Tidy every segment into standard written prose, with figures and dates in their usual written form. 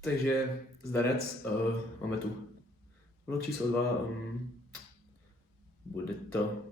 Takže zdarec, máme tu vlog číslo 2, bude to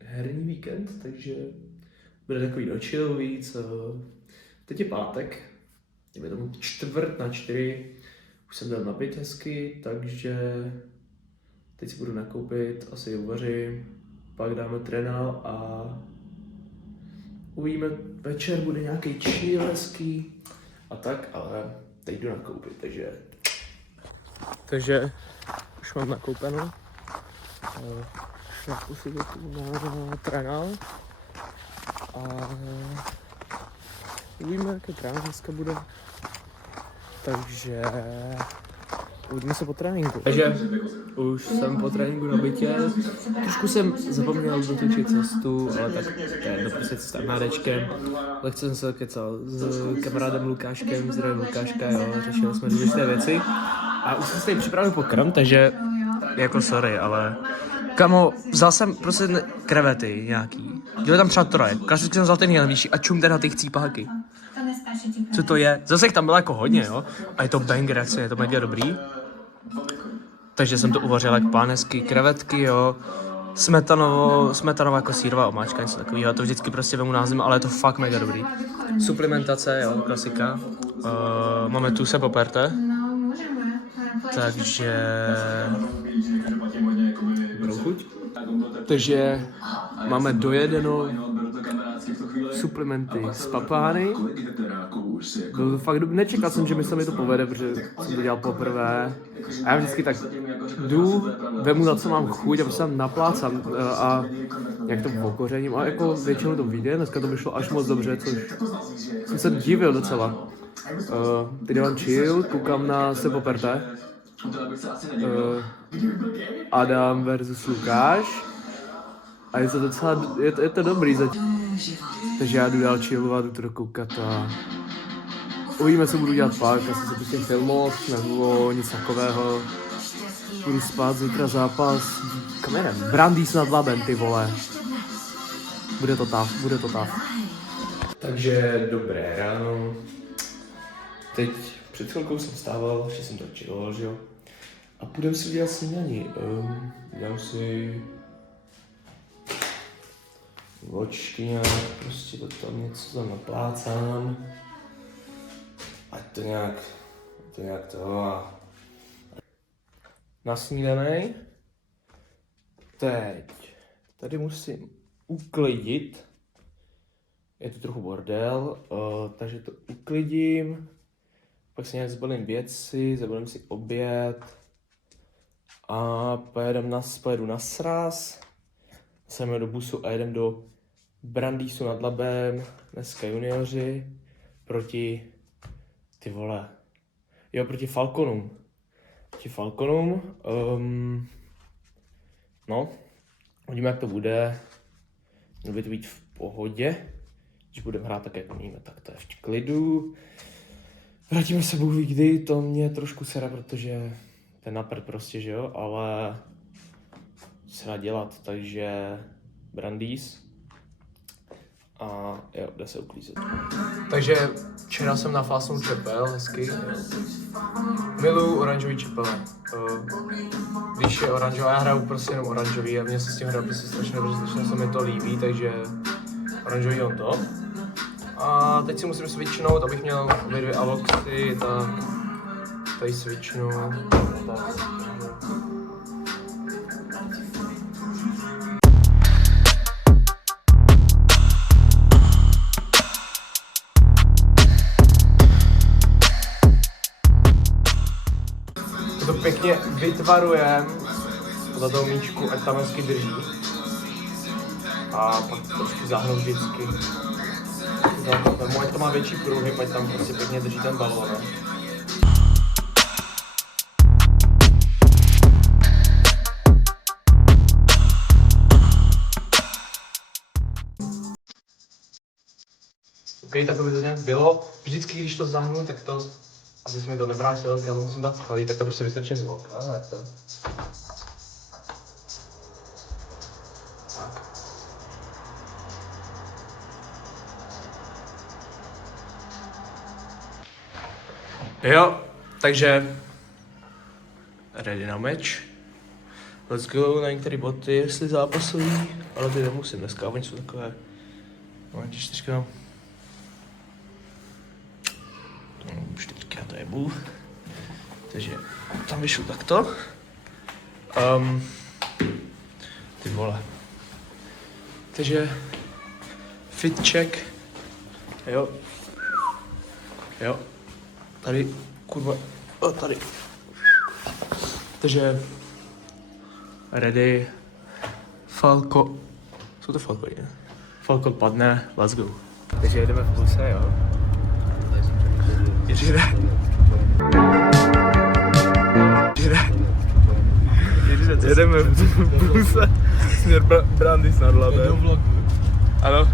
herní víkend, takže bude takový chill víc. Teď je pátek, je tomu 3:45, už jsem dal napít hezky, takže teď si budu nakoupit, asi uvařím, pak dáme trénál a uvidíme, večer bude nějaký chill hezký a tak, ale teď jdu nakoupit, takže už mám nakoupeno. Šlapu si na trénál a uvidíme, jaké trénál dneska bude. Takže uvidíme se po tréninku. Takže už jsem po tréninku na bytě. Trošku jsem zapomněl dotočit cestu, ale tak to je prostě cesta MHDčkem. Lehce jsem se kecal s kamarádem Lukáškem, zdravím Lukáška, jo, řešili jsme důležité věci. A už jsem si tady připravil pokrm, takže jako sorry, ale kamo, vzal jsem prostě krevety nějaký. Dělali tam třeba troje, klasicky jsem vzal ten nejlepší a čum teda ty chcípáky. Co to je? Zase jich tam bylo jako hodně, jo? A je to banger, jak se je to mega dobrý. Takže jsem to uvařil jak pán, hezky krevetky, jo. Smetanová jako sírová omáčka, něco takového. To vždycky prostě vemu názvím, ale je to fakt mega dobrý. Suplementace, jo, klasika. Máme tu se poperte. Takže dobrou chuť. Takže máme dojedeno suplementy z papány. Nečekal jsem, že mi se mi to povede, protože jsem to dělal poprvé. A já vždycky tak jdu, vemu na co mám chuť a prostě tam naplácám a jak to okořením. A jako většinou to vyjde, dneska to vyšlo až moc dobře, což jsem se divil docela. Teď dělám chill, koukám na se poperte. Adam versus Lukáš. A je to docela, je to dobrý zatím. Takže já jdu dál chillovat, jdu to dokoukat a uvidíme, co budu dělat pak. Asi se pustím filmov, nebo nic takového. Budu spát, zítra zápas. Kam jedem? Brandýs nad Labem, ty vole. Bude to tough. Takže dobré ráno. Teď před chvilkou jsem stával, že jsem to chilloval, že jo. A půjdem si udělat snídaní. Dám si vočky nějak, prostě to tam něco tam naplácám. Ať to nějak to a na snídanej. Teď tady musím uklidit. Je to trochu bordel, takže to uklidím. Pak si nějak zbalím věci, zabalím si oběd. A pojedu na sraz. Jsem do busu a jedem do Brandýsu nad Labem. Dneska junioři proti proti Falconům. No, uvidíme, jak to bude. Mělo by to být v pohodě. Když budeme hrát tak, jak umíme, tak to je v klidu. Vrátíme se Bůh ví kdy, to mě trošku sere, protože ten napřed prostě, že jo, ale se dá dělat, takže Brandýs a jo, jde se uklízet. Takže včera jsem nafásnul čepel, hezky. Miluju oranžový čepele. Když je oranžová, já hraju prostě jenom oranžový a mně se s tím hraje prostě strašně dobře, strašně se mi to líbí, takže oranžový on to. A teď si musím switchnout, abych měl obě dvě avoxy, tak tady switchnu. Tak. To pěkně vytvarujem za tou míčku, ať tam hezky drží. A pak trošku záhnout vždycky. Ať to má větší pruhy, ať tam prostě pěkně drží ten balón. OK, tak by to nějak bylo. Vždycky, když to zahnu, tak to, aby se mi to nevrátilo, já musím dát schladit, tak to prostě vystrčím z okna. Jo, takže ready na meč. Let's go na některé boty, jestli zápasový, ale ty nemusím dneska, oni jsou takové. Máme 4. Čtyřka to je bůh. Takže tam vyšlu takto. Ty vole. Takže fit check. Jo. Jo. Tady, kurva. O, tady. Takže ready. Falko. Jsou to Falko, ne? Falko padne, let's go. Takže jedeme v buse, jo. Jedeme v buse směr Brandýs nad Labem. Ano.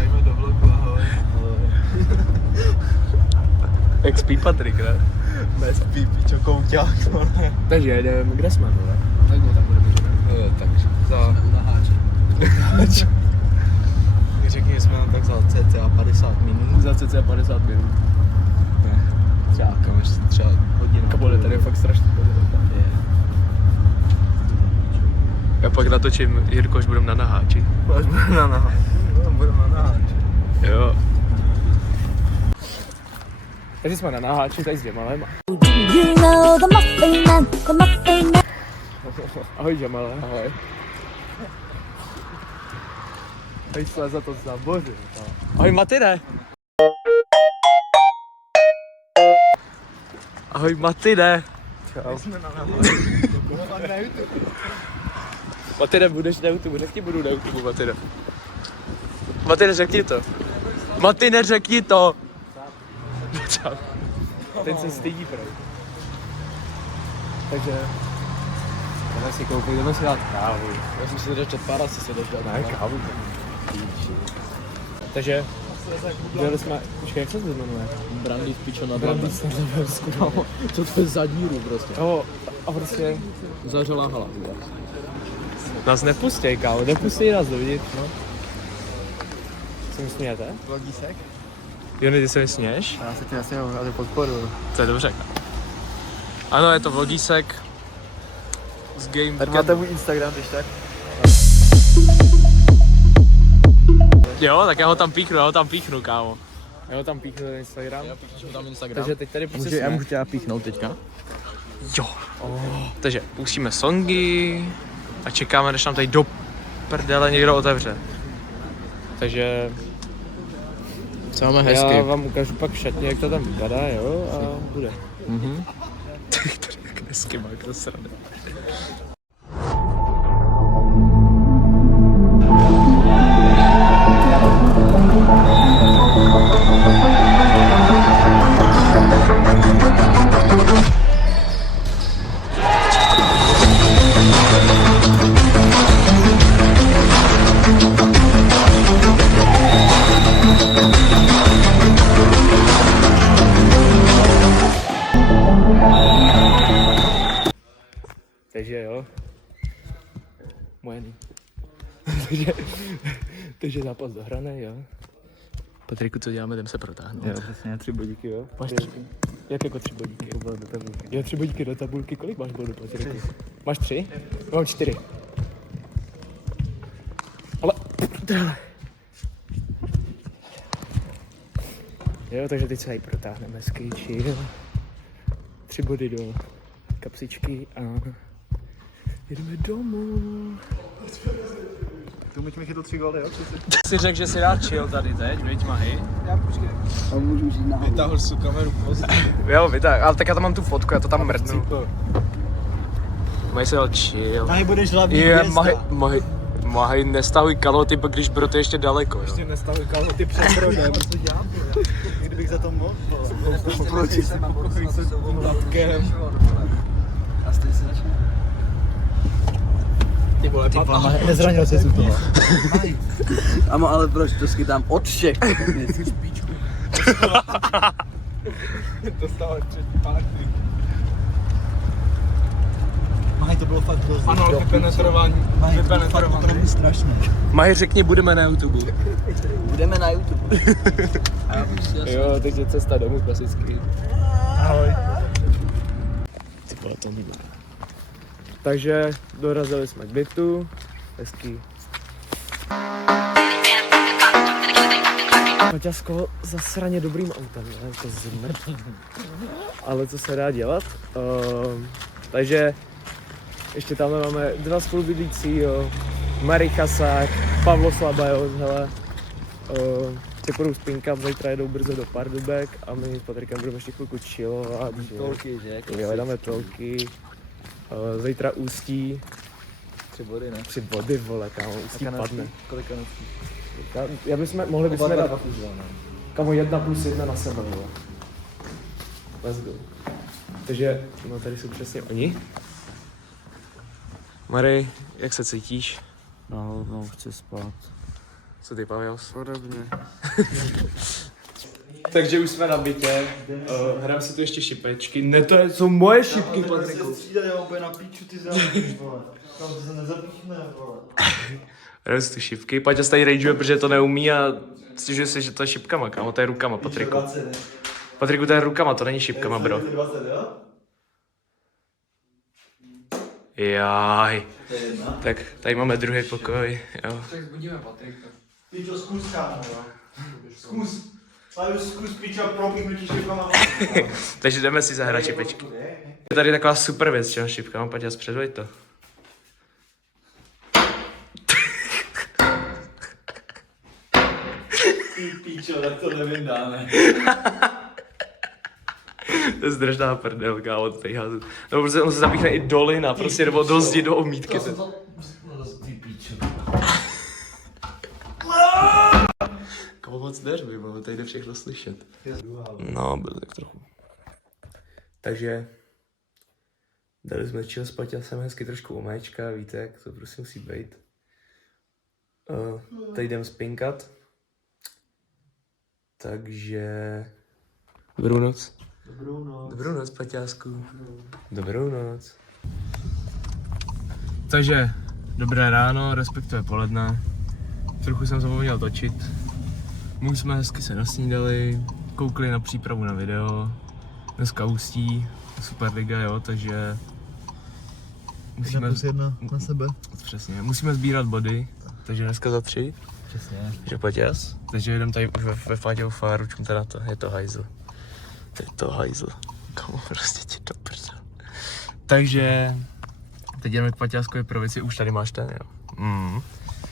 Jdeme do vlogu, ahoj. Jak spí Patrik, ne? Nespí, pičo, kouťák, vole. Takže jedeme, kde jsme, vole? Tak tam budeme, tak na háči. Řekni, že jsme tam tak za cca 50 minut. Za cca 50 minut. Ne, třeba hodinu. Kabole, tady je fakt strašný. Já pak natočím Jirko, až budeme na naháči. Až budeme na naháči. Budeme na naháči. Jo. Takže jsme na naháči, tady s Jamalem. You know the Muffin Man, the Muffin Man. Ahoj Jamale. Ahoj. Teď jsme za to zabořil. Ahoj Matine. Ahoj Matine. Čau. Jsme na naháči. Matine, budeš na YouTube, řekni budu na YouTube, Matine. Matine, řekni to. Matine, řekni to. Čau. Ten se stydí, pro. Takže jdeme si koupit, jdeme si dát kávu. Já jsem si teda čet pár, asi si jdeš dát. Ne, kávu. Takže dělali jsme, počkej, jak se to jmenuje? Brandýs, pičo, na Brandýs nad Labem. No, co to je za díru prostě? Jo, a prostě Zařelá hala. nás nepustěj, kámo, nepustí nás dovnitř, no. Co mi smějete? Vlogísek? Jony, ty se mi směješ? Já se tě asi podporuju. To je dobře, kámo. Ano, je to vlogísek z Game. Tady máte můj Instagram, když tak. Jo, tak já ho tam píchnu, kámo. Já ho tam píchnu na Instagram. Tam Instagram. Takže teď tady prostě já můžu tě píchnout teďka? Jo. Takže pustíme songy a čekáme, než nám tady do prdele někdo otevře. Takže Co máme hezky? já vám ukážu pak v šatně, jak to tam vypadá, jo, a bude. Mhm. To je jak hezky má, kdo srade. Takže jo. Moje takže zápas dohraný, jo. Patriku, co děláme, jdem se protáhnout. Jo, přesně, 3 bodíky, jo. Máš 3? Jak jako 3 bodíky? Do tabulky. Jo, 3 bodíky do tabulky, kolik máš bodů, Patriku? Máš 3? Já mám 4. Ale... Jo, takže teď se tady protáhneme hezky, chill. 3 body do kapsičky a jdeme domů. Tu myč mi chytl 3 góly, jo? Jsi řekl, že si rád chill tady teď, viď Mahy? Já počkej. A můžu žít na vytáhl si kameru pozdě. Jo, vytáhl, ale tak já tam mám tu fotku, já to tam mrdnu. Mají se dal chill. Mahy, budeš hlavní hvězda. Mahy, nestahuj kalhoty, když Brod je ještě daleko, jo. Ještě nestahuj kalhoty před Brodem. Co dělám, kdybych za to mohl, proti se mám pokojí se tím latkem. A stejně se začne. Ty vole, nezranil jsi u toho. Amo, ale proč to skytám od všech? To stalo třetí párty. Mahej, to bylo fakt dost. Ano, vypenetrování. To bylo strašné. Mahy, řekni, budeme na YouTube. Budeme na YouTube. Jo, takže cesta domů klasicky. Ahoj. Ty vole, to není. Takže dorazili jsme k bytu. Hezký. Paťasko zasraně dobrým autem, ne? To zmrt. Ale co se dá dělat? Takže ještě tam máme 2 spolubydlícího, Mary Chasák, Pavlo Slabajos, hele. Ty půjdu spinkat, zítra jedou brzo do Pardubek a my s Patrikem budeme ještě chvilku chillovat. Tolky, že? Vyhledáme tolky. Zítra Ústí. 3 body, ne? 3 body, vole, kámo, Ústí padne. Kolika nocí? Mohli bychom dát kamo 1+1 na sebe, vole. Let's go. Takže, no tady jsou přesně oni. Mary, jak se cítíš? No, chci spát. Co ty, Pavěls? Podobně. Takže už jsme na bytě, hrám si tu ještě šipečky. Ne, to jsou moje šipky, Patriku. Já mám úplně na píču ty záleží, vole. Tam to se nezapíchne, vole. Hrám si tu šipky, Paťa se tady rageuje, protože to neumí a stěžuje si, že to je šipkama, kámo, to je rukama, Patriku. Patriku, to je rukama, to není šipkama, bro. 20, jo? Jaj. Tak tady máme druhý pokoj, jo. Tak zbudíme Patrika. Píčo, zkus, kámo, jo. Zkus. Slávu, zkus, píčo, propíchnutí šipkama. Takže jdeme si zahrát šipečky. Je tady taková super věc, čeho šipkama, Paťa, předveď to. Ty píčo, tak to nevyndáme. To je zdržná prdel, kámo, to tady házu. Nebo prostě on se zapíchne i do lina, prostě, nebo do zdi, do omítky. Ty píčo. Kámo, moc neřvi, bo tady jde všechno slyšet. No, byl tak trochu. Takže dali jsme chill spať, já jsem hezky trošku oméčka, víte, jak to prostě musí být. Tady jdem spinkat. Takže... Dobrou noc. Dobrou noc. Dobrou noc, Paťásku. Dobrou noc. Takže, dobré ráno, respektive poledne. Trochu jsem zapomněl točit. My jsme hezky se nasnídali, koukli na přípravu na video. Dneska Ústí, Superliga, jo, takže... Musíme... 1+1 na sebe. Přesně, musíme sbírat body, takže dneska za 3. Přesně. Že Paťas? Takže jdem tady už ve Fáťou fáru, čum teda to, je to hajzl. Je to hajzl. Komu prostě ti to prdel. Takže teď jdeme k Paťáskové provici, už tady máš ten, jo.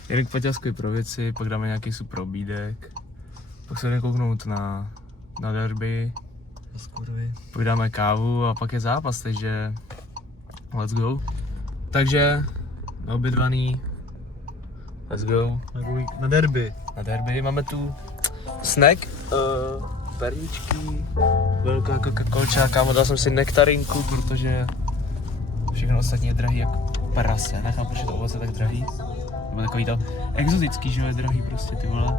Jdeme k Paťáskové provici, pak dáme nějaký super obídek. Pak se jdeme kouknout na derby. Pak dáme kávu a pak je zápas, takže let's go. Takže naobědvaný. Let's go. Na derby. Na derby máme tu snack, perničky, velká Coca-Colča, kámo, dal jsem si nektarinku, protože všechno ostatní je drahý jak prase, nechápu, že to ovoce je tak drahý. Nebo takový to exotický, že je drahý prostě, ty vole.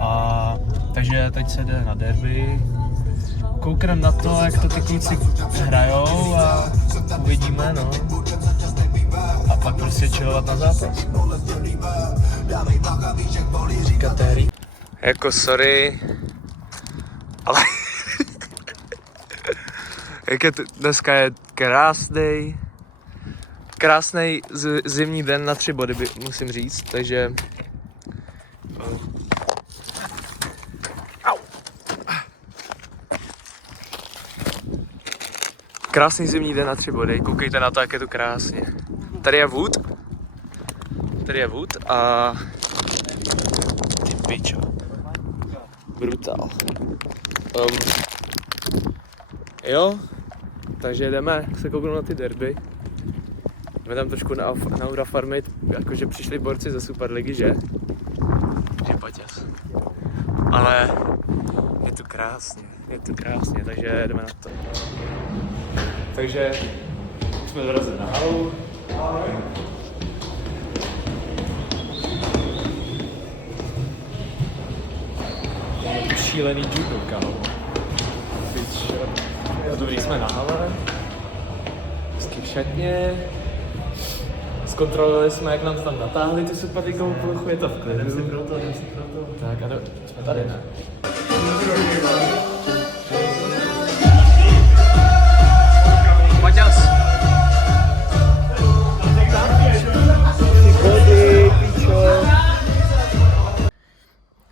A takže teď se jde na derby, koukneme na to, jak to ty kluci hrajou a uvidíme, no. A pak prostě chillovat na zápas. Říká Terry. Jako sorry, ale jak je dneska je krásný zimní den na 3 body, musím říct, takže krásný zimní den na 3 body, koukejte na to, jak je to krásně. Tady je Wood a ty pičo. Brutál. Jo, takže jdeme se kouknout na ty derby. Jdeme tam trošku naurafarmit, jakože přišli borci ze Superligy, že? Že Paťas. Ale je to krásně, takže jdeme na to. Takže jsme dorazili na halu. Šílený judo, kámo. Dobrý, jsme na hale. Hezky šatně. Zkontrolovali jsme, jak nám to tam natáhli, ty superligovou plochu, je to v klidu. Jdem si pro to. Tak a jsme tady, ne? Maťas!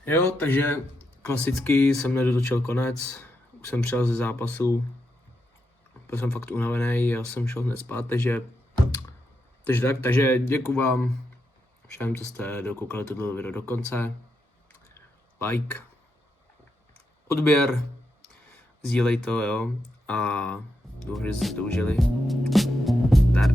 Jo, takže klasicky jsem nedotočil konec, už jsem přijel ze zápasu, byl jsem fakt unavený, já jsem šel hned spát, takže děkuju vám všem, co jste dokoukali tohle video do konce, like, odběr, sdílej to, jo, a doufám, že jste to užili. Dar.